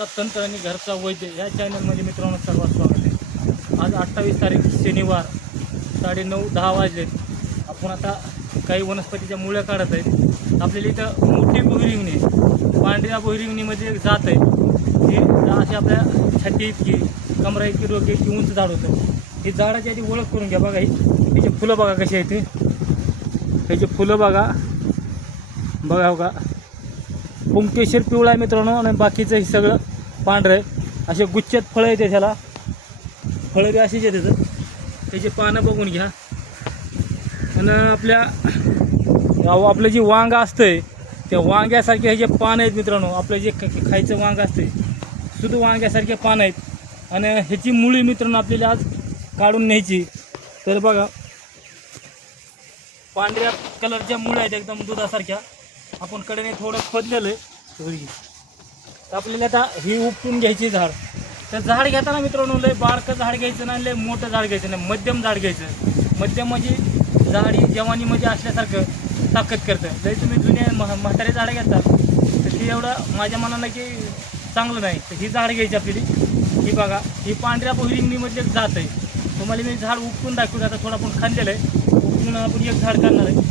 तंत्र आणि घरचा वैद्य या चॅनलमध्ये मित्रांनो सर्वात स्वागत आहे. आज अठ्ठावीस तारीख शनिवार साडेनऊ दहा वाजलेत. आपण आता काही वनस्पतीच्या मुळ्या काढत आहेत. आपल्याला इथं मोठी बोहिरिंगणी आहे पांढऱ्या बोहिरिंगणीमध्ये एक जात आहे. ती अशी आपल्या छाती इतकी कमरा इतकी डोके इतकी उंच झाड होतं. हे झाडाची आधी ओळख करून घ्या बघा ही. त्याची फुलं बघा कशी आहेत ते त्याची फुलं बघा. बघा हो का. पुंकेशर पिवळा आहे मित्रांनो आणि बाकीचं हे सगळं पांढरं आहे. असे गुच्छेत फळं येते त्याला फळं बी अशीच आहे त्याचं त्याची पानं बघून घ्या. आणि आपल्या अहो आपलं जे वांग असतंय त्या वांग्यासारखे हे जे पानं आहेत मित्रांनो आपलं जे खायचं वांग असतंय सुद्धा वांग्यासारखे पानं आहेत. आणि ह्याची मुळी मित्रांनो आपल्याला आज काढून न्यायची. तर बघा पांढऱ्या कलरच्या मुळ्या आहेत एकदम दुधासारख्या. आपण कडेने थोडं खोदलेलं आहे. तर आपल्याला आता ही उपटून घ्यायची झाड. तर झाड घेताना मित्रांनो लय बारकं झाड घ्यायचं नाही लय मोठं झाड घ्यायचं नाही मध्यम झाड घ्यायचं. मध्यम म्हणजे झाड ही जवानीमध्ये म्हणजे असल्यासारखं ताकद करतं. लय तुम्ही जुने म्हा म्हातारे झाडं घेता तर ती एवढं माझ्या मनाला की चांगलं नाही. तर ही झाड घ्यायची आपली ही बघा ही पांढऱ्या बोहिरिंगणीमधली एक जात आहे. तुम्हाला मी झाड उपटून दाखवतो आता थोडं आपण खाल्लेलं आहे. उपटून आपण एक झाड काढणार आहे.